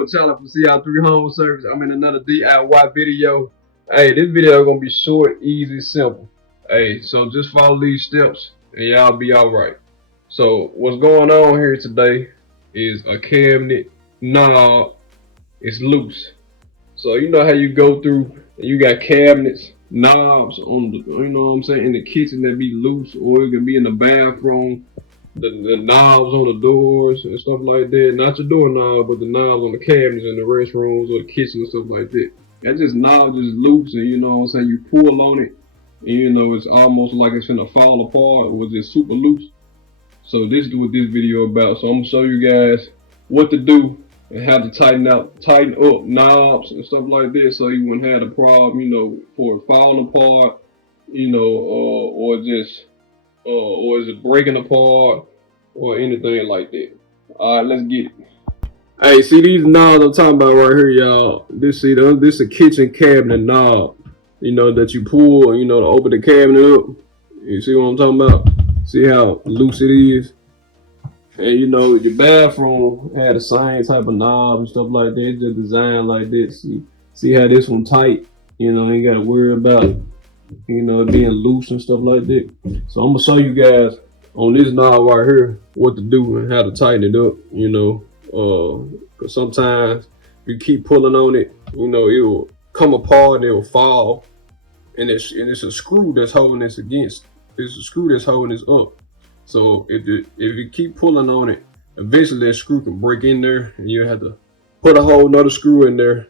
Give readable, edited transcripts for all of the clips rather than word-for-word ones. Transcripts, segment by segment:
to a channel from CR3 Home Services. I'm in another DIY video. Hey, this video gonna be short, easy, simple. Hey, so just follow these steps and y'all be alright. So what's going on here today is a cabinet knob is loose. So you know how you go through and you got cabinets, knobs on the, you know what I'm saying, in the kitchen that be loose, or it can be in the bathroom. The knobs on the doors and stuff like that. Not your doorknob, but the knobs on the cabinets in the restrooms or the kitchen and stuff like that. That just knob just loose, and you know what I'm saying, you pull on it and you know it's almost like it's gonna fall apart. It was just super loose. So this is what this video about. So I'm gonna show you guys what to do and how to tighten up knobs and stuff like that, so you wouldn't have a problem, you know, for it falling apart, you know, or is it breaking apart or anything like that. Alright, let's get it. Hey, see these knobs I'm talking about right here, y'all. This is a kitchen cabinet knob, you know, that you pull, you know, to open the cabinet up. You see what I'm talking about? See how loose it is? And you know, your bathroom had the same type of knob and stuff like that. It's just designed like this. See how this one tight? You know, you ain't gotta worry about it, you know, being loose and stuff like that. So I'm gonna show you guys on this knob right here what to do and how to tighten it up, you know, because sometimes if you keep pulling on it, you know, it will come apart and it will fall, and it's a screw that's holding this against. It's a screw that's holding this up. So if you keep pulling on it, eventually that screw can break in there, and you have to put a whole nother screw in there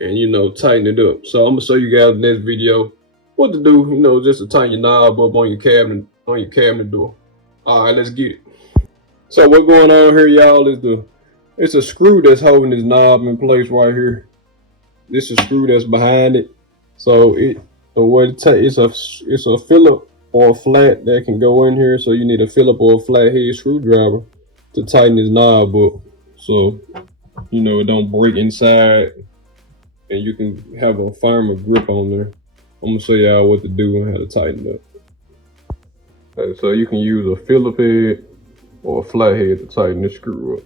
and, you know, tighten it up. So I'm gonna show you guys in this video what to do, you know, just to tighten your knob up on your cabinet door. All right, let's get it. So what's going on here, y'all, is it's a screw that's holding this knob in place right here. This is a screw that's behind it. So it's a Phillips or a flat that can go in here. So you need a Phillips or a flathead screwdriver to tighten this knob up, so you know it don't break inside, and you can have a firmer grip on there. I'm gonna show y'all what to do and how to tighten it up. Okay, so you can use a Phillips head or a flathead to tighten this screw up.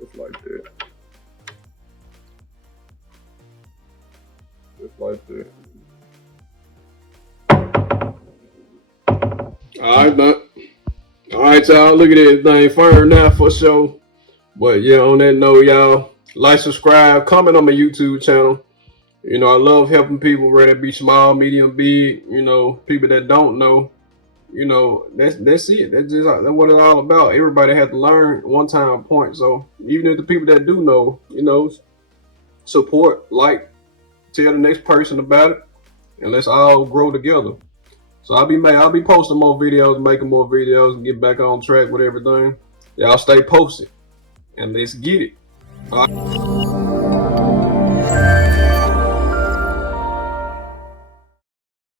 Just like that. Just like that. Alright, y'all, look at this thing firm now for sure. But yeah, on that note, y'all, like, subscribe, comment on my YouTube channel. You know, I love helping people, whether it be small, medium, big, you know, people that don't know. You know, that's it. That's what it's all about. Everybody has to learn one time point. So even if the people that do know, you know, support, like, tell the next person about it, and let's all grow together. So I'll be posting more videos, making more videos, and get back on track with everything. Y'all stay posted, and let's get it. All right.